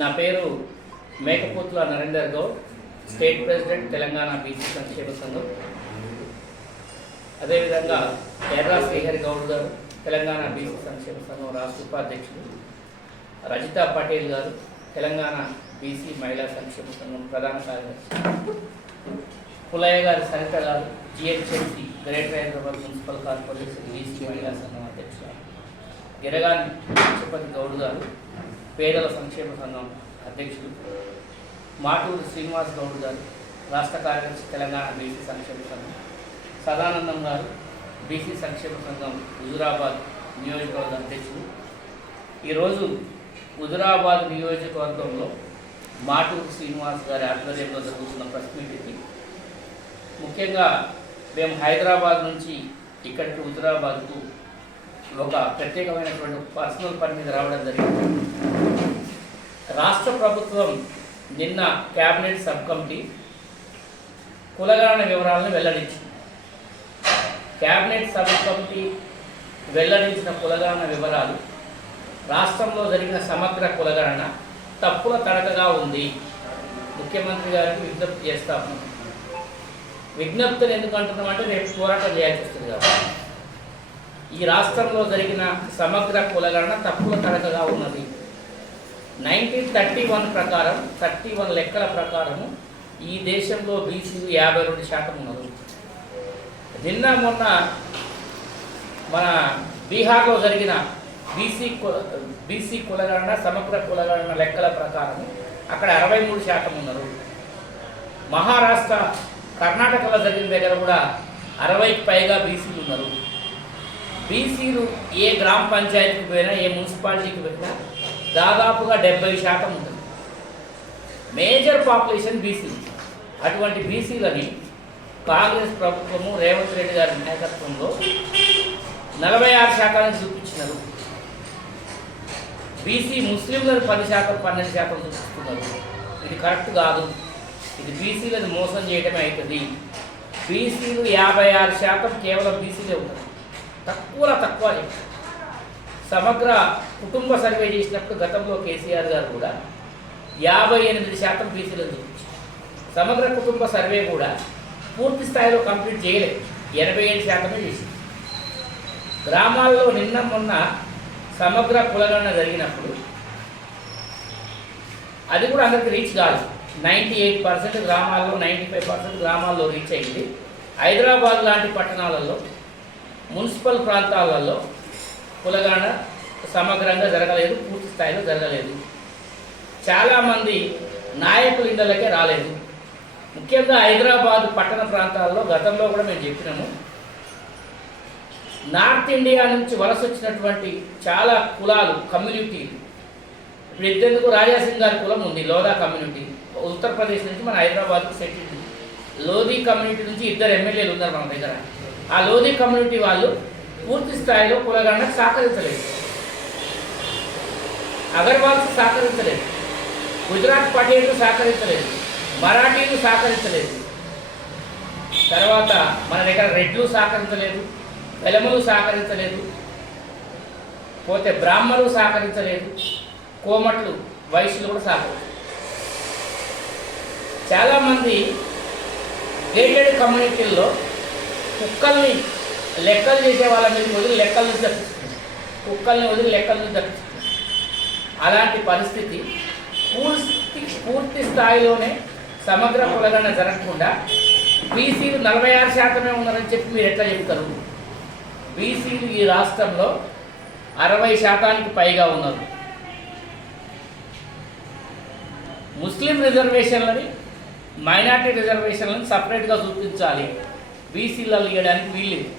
నా పేరు Mekapothula Narender Goud state president Telangana BC సంక్షేమ సంఘం. అదేవిధంగా ఎర్రా శ్రీహరి గౌడ్ గారు తెలంగాణ బీసీ సంక్షేమ సంఘం రాష్ట్ర ఉపాధ్యక్షుడు. రజిత పటేల్ గారు తెలంగాణ బీసీ మహిళా సంక్షేమ సంఘం ప్రధాన కార్యదర్శి. పులయ్య గారు సరిత గారు GHMC greater Hyderabad municipal corporation BC మహిళా సంఘం అధ్యక్షులు గిరగాని తిరుపతి గౌడ్ గారు పేదల సంక్షేమ సంఘం అధ్యక్షులు మాటూరు శ్రీనివాస్ గౌడ్ గారు రాష్ట్ర కార్యదర్శి తెలంగాణ బీసీ సంక్షేమ సంఘం సదానందం గారు బీసీ సంక్షేమ సంఘం హుజురాబాద్ నియోజకవర్గ అధ్యక్షులు. ఈరోజు హుజురాబాద్ నియోజకవర్గంలో మాటూరు శ్రీనివాస్ గారి ఆధ్వర్యంలో జరుగుతున్న ప్రెస్ మీటింగ్కి ముఖ్యంగా మేము హైదరాబాద్ నుంచి ఇక్కడికి హుజురాబాద్కు ఒక ప్రత్యేకమైనటువంటి పర్సనల్ పని మీద రావడం జరిగింది. రాష్ట్ర ప్రభుత్వం నిన్న క్యాబినెట్ సబ్ కమిటీ కులగణన వివరాలను వెల్లడించింది. క్యాబినెట్ సబ్ కమిటీ వెల్లడించిన కులగణన వివరాలు రాష్ట్రంలో జరిగిన సమగ్ర కులగణన తప్పుల తడకగా ఉంది. ముఖ్యమంత్రి గారికి విజ్ఞప్తి చేస్తాము. విజ్ఞప్తులు ఎందుకు అంటున్నామంటే రేపు పోరాటం చేయాల్సి వస్తుంది కాబట్టి. ఈ రాష్ట్రంలో జరిగిన సమగ్ర కులగణన తప్పుల తరగగా ఉన్నది. నైన్టీన్ థర్టీ వన్ ప్రకారం థర్టీ వన్ లెక్కల ప్రకారము ఈ దేశంలో బీసీలు యాభై రెండు శాతం ఉన్నారు. నిన్న మొన్న మన బీహార్లో జరిగిన బీసీ కుల బీసీ కులగణన సమగ్ర కులగణన లెక్కల ప్రకారం అక్కడ అరవై మూడు శాతం ఉన్నారు. మహారాష్ట్ర కర్ణాటకలో జరిగిన దగ్గర కూడా అరవైకి పైగా బీసీలు ఉన్నారు. బీసీలు ఏ గ్రామ పంచాయతీకి పోయినా ఏ మున్సిపాలిటీకి పోయినా దాదాపుగా డెబ్బై శాతం ఉంటుంది. మేజర్ పాపులేషన్ బీసీలు అటువంటి బీసీలని కాంగ్రెస్ ప్రభుత్వము రేవంత్ రెడ్డి గారి నాయకత్వంలో నలభై ఆరు శాతానికి చూపించినారు. బీసీ ముస్లింలను పది శాతం పన్నెండు శాతం చూపిస్తున్నారు. ఇది కరెక్ట్ కాదు. ఇది బీసీలను మోసం చేయడమే అవుతుంది బీసీలు యాభై ఆరు శాతం కేవలం బీసీలే ఉంటారు తక్కువలో తక్కువ సమగ్ర కుటుంబ సర్వే చేసినప్పుడు గతంలో కేసీఆర్ గారు కూడా యాభై ఎనిమిది శాతం బీసీలను చూపించారు. సమగ్ర కుటుంబ సర్వే కూడా పూర్తి స్థాయిలో కంప్లీట్ చేయలేదు. ఎనభై ఏడు శాతమే చేసింది. గ్రామాల్లో నిన్న మొన్న సమగ్ర కులగణన జరిగినప్పుడు అది కూడా అందరికి రీచ్ కాదు నైంటీ ఎయిట్ పర్సెంట్ గ్రామాల్లో నైంటీ ఫైవ్ పర్సెంట్ గ్రామాల్లో రీచ్ అయింది. హైదరాబాద్ లాంటి పట్టణాలలో మున్సిపల్ ప్రాంతాలలో కులగాన సమగ్రంగా జరగలేదు పూర్తి స్థాయిలో జరగలేదు. చాలామంది నాయకుల ఇండలకే రాలేదు. ముఖ్యంగా హైదరాబాద్ పట్టణ ప్రాంతాల్లో గతంలో కూడా మేము చెప్పినాము. నార్త్ ఇండియా నుంచి వలస వచ్చినటువంటి చాలా కులాలు కమ్యూనిటీలు ఇప్పుడు ఇద్దరికి రాజాసింగ్ గారి కులం ఉంది లోధా కమ్యూనిటీ. ఉత్తరప్రదేశ్ నుంచి మన హైదరాబాద్కి సెటిల్ లోధీ కమ్యూనిటీ నుంచి ఇద్దరు ఎమ్మెల్యేలు ఉన్నారు మన దగ్గర. ఆ లోధి కమ్యూనిటీ వాళ్ళు పూర్తి స్థాయిలో కులగణకు సహకరించలేదు. అగర్వాల్స్ సహకరించలేదు. గుజరాత్ పటేళ్ళు సహకరించలేదు. మరాఠీలు సహకరించలేదు. తర్వాత మన దగ్గర రెడ్లు సహకరించలేదు. వెలములు సహకరించలేదు. పోతే బ్రాహ్మలు సహకరించలేదు. కోమట్లు వయసులు కూడా సహకరించలేదు. చాలామంది గేటెడ్ కమ్యూనిటీల్లో కుక్కల్ని లెక్కలు చేసే వాళ్ళ మీద వదిలి లెక్కలు నుంచి కుక్కల్ని వదిలి లెక్కల నుంచి అలాంటి పరిస్థితి పూర్తి పూర్తి స్థాయిలోనే సమగ్ర కులగణన జరగకుండా బీసీలు నలభై ఆరు శాతమే ఉన్నారని చెప్పి మీరు ఎట్లా చెప్తారు? బీసీలు ఈ రాష్ట్రంలో అరవై శాతానికి పైగా ఉన్నారు. ముస్లిం రిజర్వేషన్లని మైనార్టీ రిజర్వేషన్లను సపరేట్గా చూపించాలి. బీసీలలో ఇవ్వడానికి వీల్లేదు.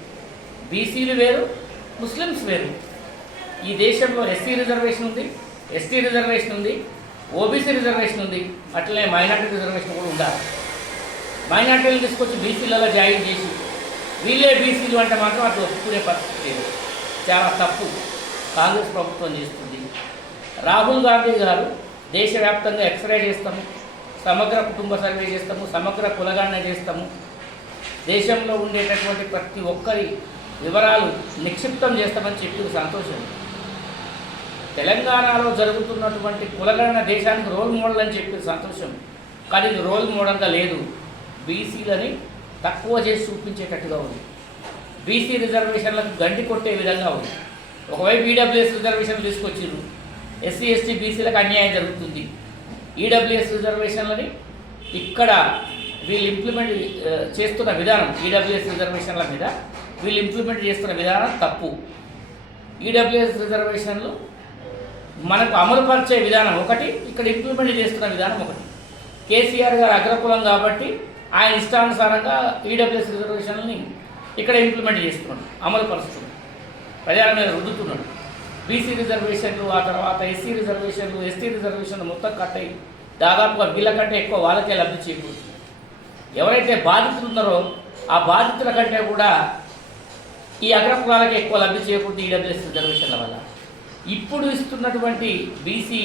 బీసీలు వేరు ముస్లిమ్స్ వేరు. ఈ దేశంలో ఎస్సీ రిజర్వేషన్ ఉంది ఎస్టీ రిజర్వేషన్ ఉంది ఓబీసీ రిజర్వేషన్ ఉంది అట్లనే మైనార్టీ రిజర్వేషన్ కూడా ఉండాలి. మైనార్టీలు తీసుకొచ్చి బీసీలలో జాయిన్ చేసి వీళ్ళే బీసీలు అంటే మాత్రం అట్లా ఒప్పుకునే పరిస్థితి లేదు. చాలా తప్పు. కాంగ్రెస్ ప్రభుత్వం చేస్తుంది. రాహుల్ గాంధీ గారు దేశవ్యాప్తంగా ఎక్స్రే చేస్తాము సమగ్ర కుటుంబ సర్వే చేస్తాము సమగ్ర కులగణన చేస్తాము దేశంలో ఉండేటటువంటి ప్రతి ఒక్కరి వివరాలు నిక్షిప్తం చేస్తామని చెప్పి సంతోషం. తెలంగాణలో జరుగుతున్నటువంటి కులగణన దేశానికి రోల్ మోడల్ అని చెప్పి సంతోషం. కానీ ఇది రోల్ మోడల్గా లేదు. బీసీలని తక్కువ చేసి చూపించేటట్టుగా ఉంది. బీసీ రిజర్వేషన్లకు గండి కొట్టే విధంగా ఉంది. ఒకవైపు ఈడబ్ల్యూఎస్ రిజర్వేషన్లు తీసుకొచ్చిండ్రు ఎస్సీ ఎస్టీ బీసీలకు అన్యాయం జరుగుతుంది. ఈడబ్ల్యూఎస్ రిజర్వేషన్లని ఇక్కడ వీళ్ళు ఇంప్లిమెంట్ చేస్తున్న విధానం ఈడబ్ల్యూఎస్ రిజర్వేషన్ల మీద వీళ్ళు ఇంప్లిమెంట్ చేస్తున్న విధానం తప్పు. ఈడబ్ల్యూఎస్ రిజర్వేషన్లు మనకు అమలుపరిచే విధానం ఒకటి ఇక్కడ ఇంప్లిమెంట్ చేస్తున్న విధానం ఒకటి. కేసీఆర్ గారు అగ్రకులం కాబట్టి ఆయన ఇష్టానుసారంగా ఈడబ్ల్యూఎస్ రిజర్వేషన్లని ఇక్కడ ఇంప్లిమెంట్ చేస్తున్నాడు అమలుపరుస్తున్నాడు ప్రజల మీద రుద్దుతున్నాడు. బీసీ రిజర్వేషన్లు ఆ తర్వాత ఎస్సీ రిజర్వేషన్లు ఎస్టీ రిజర్వేషన్లు మొత్తం కట్ అయ్యి దాదాపుగా వీళ్ళకంటే ఎక్కువ వాళ్ళకే లబ్ధి చేకూరుతుంది. ఎవరైతే బాధితులు ఉన్నారో ఆ బాధితుల కంటే కూడా ఈ అగ్రకులాలకి ఎక్కువ లబ్ధి చేకూరుతుంది ఈడబ్ల్యూఎస్ రిజర్వేషన్ల వల్ల. ఇప్పుడు ఇస్తున్నటువంటి బీసీ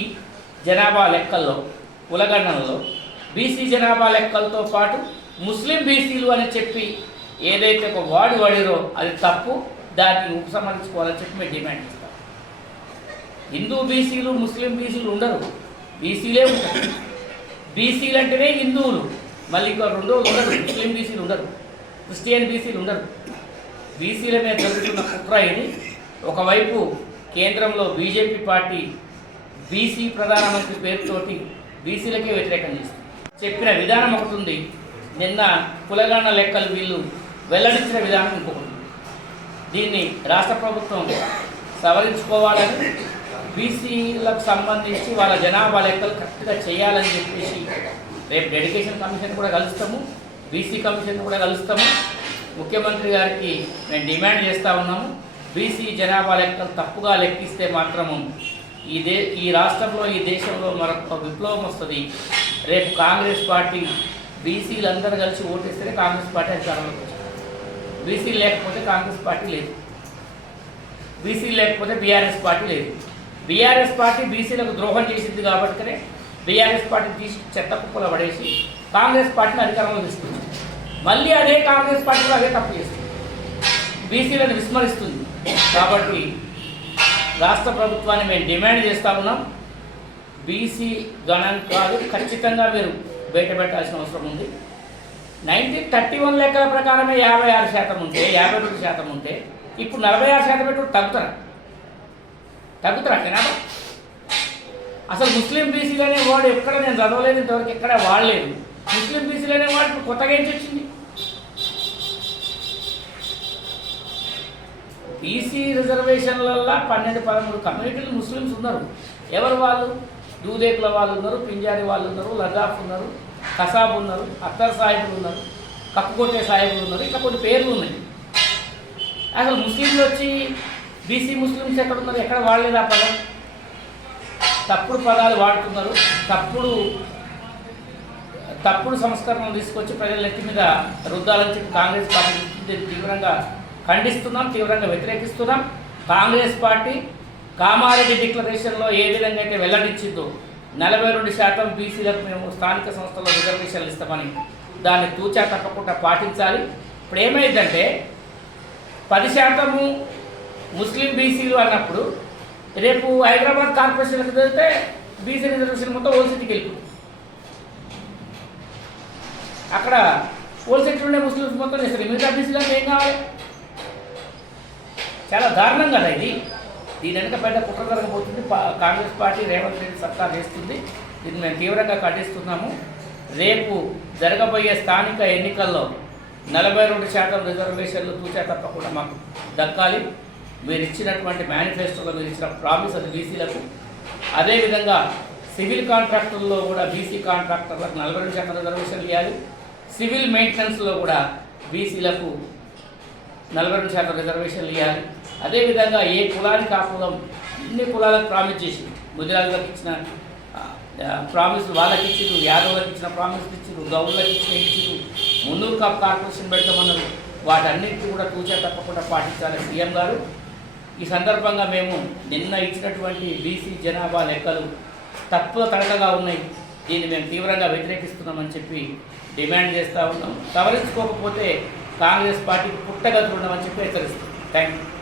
జనాభా లెక్కల్లో కులగణనలో బీసీ జనాభా లెక్కలతో పాటు ముస్లిం బీసీలు అని చెప్పి ఏదైతే ఒక వార్డు వాడిరో అది తప్పు దాన్ని ఉపసంహరించుకోవాలని చెప్పి మేము డిమాండ్ చేస్తాం. హిందూ బీసీలు ముస్లిం బీసీలు ఉండరు. బీసీలే ఉంటారు బీసీలు అంటేనే హిందువులు. మళ్ళీ ఇంకో రెండో ఉండరు ముస్లిం బీసీలు ఉండరు క్రిస్టియన్ బీసీలు ఉండరు. బీసీల మీద జరుగుతున్న కుట్ర ఇది. ఒకవైపు కేంద్రంలో బీజేపీ పార్టీ బీసీ ప్రధానమంత్రి పేరుతోటి బీసీలకే వ్యతిరేకం చేస్తుంది. చెప్పిన విధానం ఒకటి ఉంది. నిన్న కులగాన లెక్కలు వీళ్ళు వెల్లడించిన విధానం ఇంకొకటి దీన్ని రాష్ట్ర ప్రభుత్వం సవరించుకోవాలని బీసీలకు సంబంధించి వాళ్ళ జనాభా లెక్కలు కరెక్ట్గా చేయాలని చెప్పేసి రేపు డెడికేషన్ కమిషన్ కూడా కలుస్తాము బీసీ కమిషన్ కూడా కలుస్తాము. ముఖ్యమంత్రి గారికి మేము డిమాండ్ చేస్తూ ఉన్నాము. బీసీ జనాభా లెక్కలు తప్పుగా లెక్కిస్తే మాత్రము ఈ దే ఈ రాష్ట్రంలో ఈ దేశంలో మరొక విప్లవం వస్తుంది. రేపు కాంగ్రెస్ పార్టీ బీసీలందరూ కలిసి ఓటేస్తేనే కాంగ్రెస్ పార్టీ అధికారంలోకి వచ్చింది బీసీ లేకపోతే కాంగ్రెస్ పార్టీ లేదు. బీసీ లేకపోతే బీఆర్ఎస్ పార్టీ లేదు. బీఆర్ఎస్ పార్టీ బీసీలకు ద్రోహం చేసింది కాబట్టినే బీఆర్ఎస్ పార్టీ తీసి చెత్త కుప్పలో పడేసి కాంగ్రెస్ పార్టీని అధికారంలో తీసుకొచ్చింది. మళ్ళీ అదే కాంగ్రెస్ పార్టీలో అదే తప్పు చేస్తుంది. బీసీలను విస్మరిస్తుంది. కాబట్టి రాష్ట్ర ప్రభుత్వాన్ని మేము డిమాండ్ చేస్తా ఉన్నాం. బీసీ గణాంకాలు ఖచ్చితంగా మీరు బయట పెట్టాల్సిన అవసరం ఉంది. నైన్టీన్ థర్టీ వన్ లెక్కల ప్రకారమే యాభై ఆరు శాతం ఉంటే యాభై రెండు శాతం ఉంటే ఇప్పుడు నలభై ఆరు శాతం పెట్టుకుంటే తగ్గుతారా? తగ్గుతారా? జనాభా అసలు ముస్లిం బీసీలు అనే వాడు ఎక్కడ నేను చదవలేదు ఇంతవరకు ఎక్కడ వాడలేదు. ముస్లిం బీసీలు అనే వాడు ఇప్పుడు కొత్తగా ఏం వచ్చింది. బీసీ రిజర్వేషన్లల్లో పన్నెండు పదమూడు కమ్యూనిటీలు ముస్లిమ్స్ ఉన్నారు. ఎవరు వాళ్ళు? దూదేకుల వాళ్ళు ఉన్నారు పింజారి వాళ్ళు ఉన్నారు లదాఫ్ ఉన్నారు కసాబ్ ఉన్నారు అత్తర్ సాహిబులు ఉన్నారు కప్పుకొట్టే సాహిబులు ఉన్నారు ఇంకా కొన్ని పేర్లు ఉన్నాయి. అసలు ముస్లింలు వచ్చి బీసీ ముస్లిమ్స్ ఎక్కడ ఉన్నారు? ఎక్కడ వాడలేదు ఆ పదం? తప్పుడు పదాలు వాడుతున్నారు. తప్పుడు తప్పుడు సంస్కరణలు తీసుకొచ్చి ప్రజల నెత్తి మీద రుద్దాలని చెప్పి కాంగ్రెస్ పార్టీ తీవ్రంగా ఖండిస్తున్నాం తీవ్రంగా వ్యతిరేకిస్తున్నాం. కాంగ్రెస్ పార్టీ కామారెడ్డి డిక్లరేషన్లో ఏ విధంగా అయితే వెల్లడించిందో నలభై రెండు శాతం బీసీలకు మేము స్థానిక సంస్థల్లో రిజర్వేషన్లు ఇస్తామని దాన్ని తూచా తప్పకుండా పాటించాలి. ఇప్పుడు ఏమైందంటే పది శాతము ముస్లిం బీసీలు అన్నప్పుడు రేపు హైదరాబాద్ కార్పొరేషన్కి వెళ్తే బీసీ రిజర్వేషన్ మొత్తం ఓల్సిటీకి వెళ్ళిపోతుంది. అక్కడ ఓల్సిటీ ఉండే ముస్లిమ్స్ మొత్తం ఇస్తారు మిగతా బీసీలకు ఏం కావాలి? చాలా దారుణం కదా ఇది. దీని వెనక పెద్ద కుట్ర జరగబోతుంది. కాంగ్రెస్ పార్టీ రేవంత్ రెడ్డి సర్కార్ చేస్తుంది దీన్ని మేము తీవ్రంగా ఖండిస్తున్నాము. రేపు జరగబోయే స్థానిక ఎన్నికల్లో నలభై రెండు శాతం రిజర్వేషన్లు తూచా తప్పకుండా మాకు దక్కాలి. మీరు ఇచ్చినటువంటి మేనిఫెస్టోలో మీరు ఇచ్చిన ప్రామిస్ అది బీసీలకు అదేవిధంగా సివిల్ కాంట్రాక్టర్లో కూడా బీసీ కాంట్రాక్టర్లకు నలభై రెండు శాతం రిజర్వేషన్లు ఇవ్వాలి. సివిల్ మెయింటెనెన్స్లో కూడా బీసీలకు నలభై రెండు శాతం రిజర్వేషన్లు ఇవ్వాలి. అదేవిధంగా ఏ కులానికి ఆ కులం అన్ని కులాలకు ప్రామిస్ చేసి గుజరాత్లకు ఇచ్చిన ప్రామిస్ వాళ్ళకి ఇచ్చిరు యాదవులకు ఇచ్చిన ప్రామిస్ ఇచ్చిరు గౌరులకు ఇచ్చిన ఇచ్చిరు మున్నూరు కాపు కార్పొరేషన్ పెడతామన్నారు. వాటన్నిటిని కూడా తూచా తప్పకుండా పాటించాలి సీఎం గారు. ఈ సందర్భంగా మేము నిన్న ఇచ్చినటువంటి బీసీ జనాభా లెక్కలు తక్కువ తడకగా ఉన్నాయి. దీన్ని మేము తీవ్రంగా వ్యతిరేకిస్తున్నామని చెప్పి డిమాండ్ చేస్తూ ఉన్నాం. సవరించుకోకపోతే కాంగ్రెస్ పార్టీ పుట్టగతులు ఉన్నామని చెప్పి హెచ్చరిస్తుంది థ్యాంక్ యూ